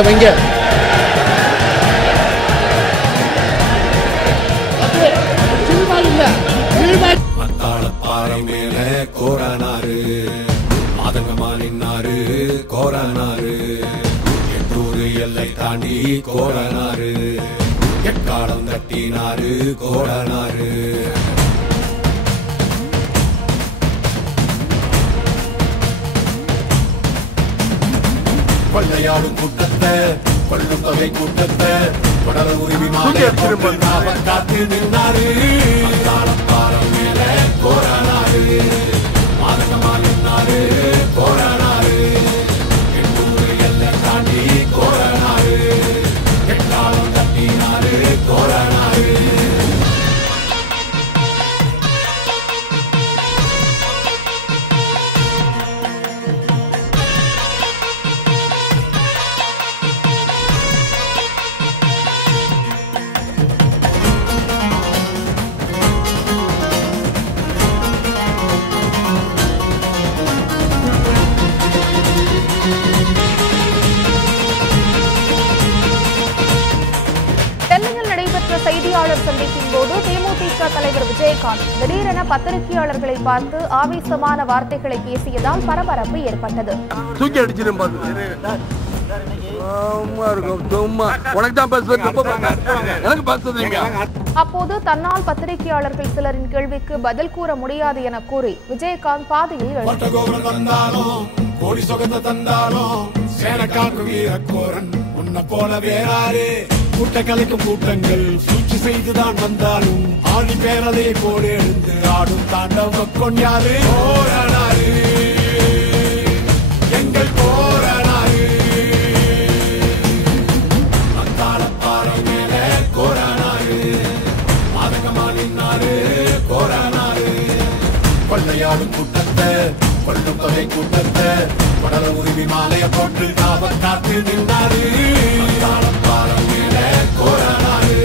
வைங்க. மத்தாளப்பாறை மேல கோரனாரு மாதங்கமா நின்னாரு கோரனாரு எட்டூரு எல்லை தாண்டி கோரனாரு எக்காலம் தட்டினாரு கோரனாரு கொள்ளையாடும் கூட்டத்தை கொள்ளும் தொகை கூட்டத்தை கொடல உரிமை காத்து நின்னாரு தாளப்பாரம் மேல கோரனாரு மாதங்கமா நின்னாரு கோரனாரு எட்டூரு எல்லை தாண்டி கோரனாரு எட்டாலம் தட்டினாரு கோரனாரு செய்தியாளர் சந்திப்பின் போது தேமுதிக தலைவர் விஜயகாந்த் திடீரென பத்திரிகையாளர்களை பார்த்து ஆவேசமான வார்த்தைகளை பேசியதால் பரபரப்பு ஏற்பட்டது. அப்போது தன்னால் பத்திரிகையாளர்கள் சிலரின் கேள்விக்கு பதில் கூற முடியாது என கூறி விஜயகாந்த் பாதையில் கூட்ட கலைக்கும் கூட்டங்கள் சூழ்ச்சி செய்துதான் வந்தாலும் ஆடி பேரலையை போடு எழுந்து ஆடும் தாண்டவ கொண்டாரு போரானாரு எங்கள் போரானாரு மத்தாளப்பாறை மேல கோரானாரு மாதங்கமா நின்னாரு கோரானாரு கொள்ளையாடும் கூட்டத்தை கொள்ளும் தொகை கூட்டத்தை கொடல உரிமை மாலைய போட்டு காத்து நின்னாரு தாளப்பாறை மேல கோரனாரு